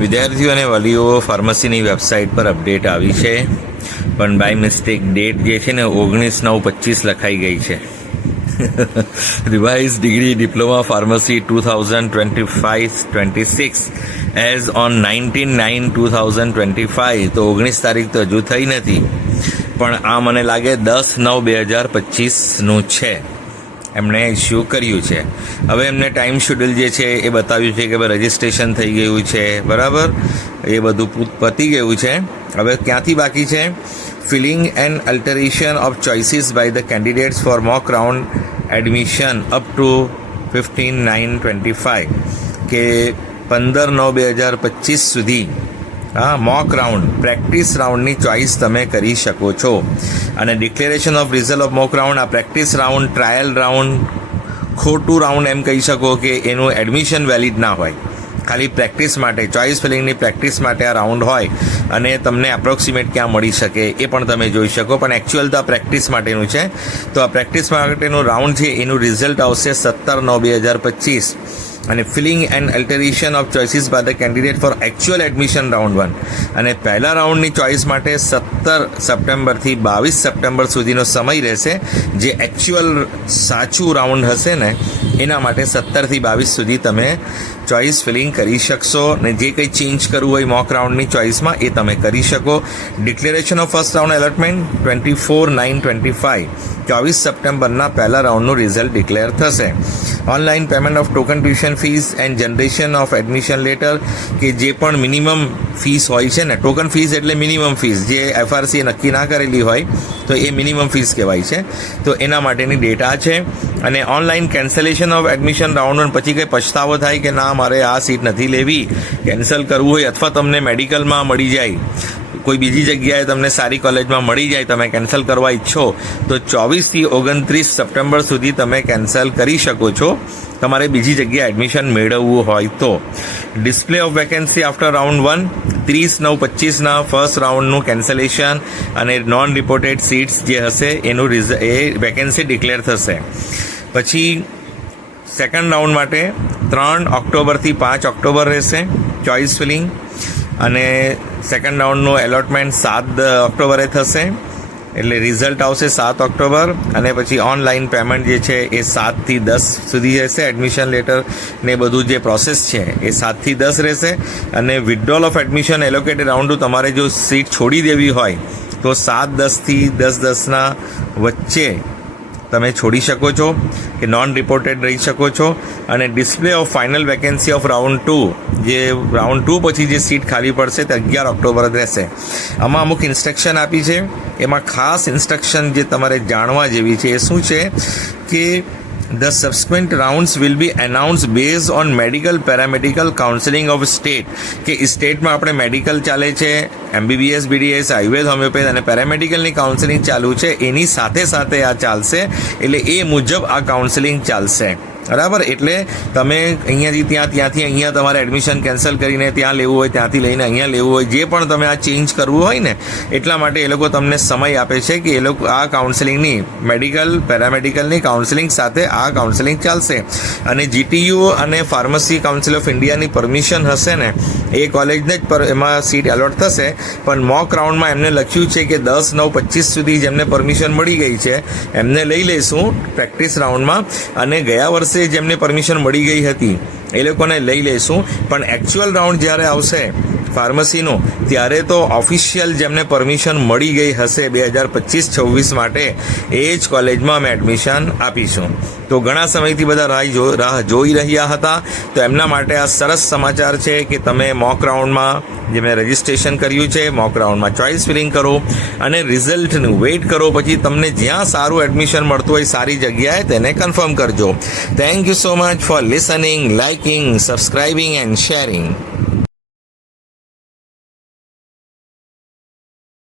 વિદ્યાર્થીઓ અને વાલીઓ ફાર્મસીની વેબસાઇટ પર અપડેટ આવી છે. પણ બાય મિસ્ટેક ડેટ જે છે ને ઓગણીસ નવ પચીસ લખાઈ ગઈ છે. Revise degree diploma pharmacy two thousand twenty five twenty six as on nineteen nine two thousand twenty five તો ઓગણીસ તારીખ તો હજુ થઈ નથી. પણ આ મને લાગે દસ નવ, બે હજાર પચીસનું છે. એમણે ઇસ્યુ કર્યું છે? હવે એમને ટાઈમ શેડ્યુલ જે છે એ બતાવ્યું છે કે ભાઈ રજિસ્ટ્રેશન થઈ ગયું છે, બરાબર? એ બધું પતી ગયું છે. હવે ક્યાંથી બાકી છે? Filling and alteration of choices by the candidates for mock round admission up to fifteen nine twenty five કે પંદર નવ બે હજાર પચીસ સુધી હા મોક રાઉન્ડ પ્રેક્ટિસ રાઉન્ડની ચોઇસ તમે કરી શકો છો. અને declaration of result of mock round આ પ્રેક્ટિસ રાઉન્ડ ટ્રાયલ રાઉન્ડ ખોટું રાઉન્ડ એમ કહી શકો કે એનું એડમિશન વેલિડ ના હોય. ખાલી પ્રેક્ટિસ માટે ચોઇસ ફિલિંગની પ્રેક્ટિસ માટે આ રાઉન્ડ હોય અને તમને એપ્રોક્સિમેટ ક્યાં મળી શકે એ પણ તમે જોઈ શકો. પણ એકચ્યુઅલ તો આ પ્રેક્ટિસ માટેનું છે. તો આ પ્રેક્ટિસ માટેનું રાઉન્ડ છે, એનું રિઝલ્ટ આવશે સત્તર નવ બે હજાર પચીસ. અને filling and alteration of choices by the candidate for actual admission round one અને પહેલા રાઉન્ડની ચોઇસ માટે સત્તર સપ્ટેમ્બરથી બાવીસ સપ્ટેમ્બર સુધીનો સમય રહેશે, જે એકચ્યુઅલ સાચું રાઉન્ડ હશે ને, એના માટે સત્તરથી બાવીસ સુધી તમે ચોઇસ ફિલિંગ કરી શકશો ને જે કંઈ ચેન્જ કરવું હોય મોક રાઉન્ડની ચોઇસમાં એ તમે કરી શકો. Declaration of first round allotment twenty four nine twenty five ચોવીસ સપ્ટેમ્બરના પહેલા રાઉન્ડનું રિઝલ્ટ ડિક્લેર થશે. Online payment of token tuition fees and generation of admission letter કે જે પણ મિનિમમ ફીસ હોય છે ને ટોકન ફીસ એટલે મિનિમમ ફીસ જે એફઆરસીએ નક્કી ના કરેલી હોય, તો એ મિનિમમ ફીસ કહેવાય છે. તો એના માટેની ડેટા છે અને online cancellation of admission round one પછી કંઈ પછતાવો થાય કે ના, મારે આ સીટ નથી લેવી કેન્સલ કરવું હોય અથવા તમને મેડિકલમાં મળી જાય કોઈ બીજી જગ્યાએ તમને સારી કોલેજમાં મળી જાય, તમે કેન્સલ કરવા ઈચ્છો, તો ચોવીસથી ઓગણત્રીસ સપ્ટેમ્બર સુધી તમે કેન્સલ કરી શકો છો. તમારે બીજી જગ્યાએ એડમિશન મેળવવું હોય તો. Display of vacancy after round one ત્રીસ, નવ પચીસના ફર્સ્ટ રાઉન્ડનું કેન્સલેશન અને નોન રિપોર્ટેડ સીટ્સ જે હશે, એનું રિઝ એ વેકેન્સી ડિક્લેર થશે. પછી સેકન્ડ રાઉન્ડ માટે ત્રણ ઓક્ટોબરથી પાંચ ઓક્ટોબર રહેશે ચોઇસ ફિલિંગ અને સેકન્ડ રાઉન્ડનું એલોટમેન્ટ સાત ઓક્ટોબરે થશે. એટલે રિઝલ્ટ આવશે સાત ઓક્ટોબર અને પછી ઓનલાઈન પેમેન્ટ જે છે એ સાતથી દસ સુધી રહેશે. એડમિશન લેટર ને બધું જે પ્રોસેસ છે એ સાતથી દસ રહેશે. અને withdrawal of admission allocated round તમારે જો સીટ છોડી દેવી હોય, તો સાત દસથી દસ દસના વચ્ચે તમે છોડી શકો છો કે નોન રિપોર્ટેડ રહી શકો છો. અને display of final vacancy of round two જે રાઉન્ડ ટુ પછી જે સીટ ખાલી પડશે તે અગિયાર ઓક્ટોબર રહેશે. આમાં અમુક ઇન્સ્ટ્રક્શન આપી છે. એમાં ખાસ ઇન્સ્ટ્રક્શન જે તમારે જાણવા જેવી છે એ શું છે? કે The subsequent rounds will be announced based on medical paramedical counseling of state. કે સ્ટેટમાં આપણે મેડિકલ ચાલે છે એમબીબીએસ બીડીએસ આયુર્વેદ હોમિયોપેથ અને પેરામેડિકલની કાઉન્સેલિંગ ચાલુ છે. એની સાથે સાથે આ ચાલશે. એટલે એ મુજબ આ કાઉન્સેલિંગ ચાલશે. બરાબર? એટલે તમે અહીંયાથી ત્યાં, ત્યાંથી અહીંયા તમારે એડમિશન કેન્સલ કરીને ત્યાં લેવું હોય, ત્યાંથી લઈને અહીંયા લેવું હોય, જે પણ તમે આ ચેન્જ કરવું હોય ને, એટલા માટે એ લોકો તમને સમય આપે છે કે એ લોકો આ કાઉન્સેલિંગની મેડિકલ પેરામેડિકલની કાઉન્સેલિંગ સાથે આ કાઉન્સેલિંગ ચાલશે. અને જીટીયુ અને ફાર્મસી કાઉન્સિલ ઓફ ઇન્ડિયાની પરમિશન હશે ને, એ કોલેજને જ પર એમાં સીટ એલોટ થશે. પણ મોક રાઉન્ડમાં એમને લખ્યું છે કે દસ, નવ, પચીસ સુધી જેમને પરમિશન મળી ગઈ છે. એમને લઈ લઈશું પ્રેક્ટિસ રાઉન્ડમાં અને ગયા વર્ષે જેમને પરમિશન મળી ગઈ હતી એ લોકોને લઈ લઈશું પણ એકચ્યુઅલ રાઉન્ડ જ્યારે આવશે ફાર્મસીનું. ત્યારે તો ઓફિશિયલ જેમને પરમિશન મળી ગઈ હશે બે હજાર પચીસ છવ્વીસ માટે, એ જ કોલેજમાં અમે એડમિશન આપીશું. તો ઘણા સમયથી બધા રાહ જો, રાહ જોઈ રહ્યા હતા. તો એમના માટે આ સરસ સમાચાર છે કે તમે મોક રાઉન્ડમાં જે મેં રજિસ્ટ્રેશન કર્યું છે મોક રાઉન્ડમાં ચોઇસ ફિલિંગ કરો અને રિઝલ્ટનું વેઇટ કરો. પછી તમને જ્યાં સારું એડમિશન મળતું હોય સારી જગ્યાએ તેને કન્ફર્મ કરજો. Thank you so much for listening liking subscribing and sharing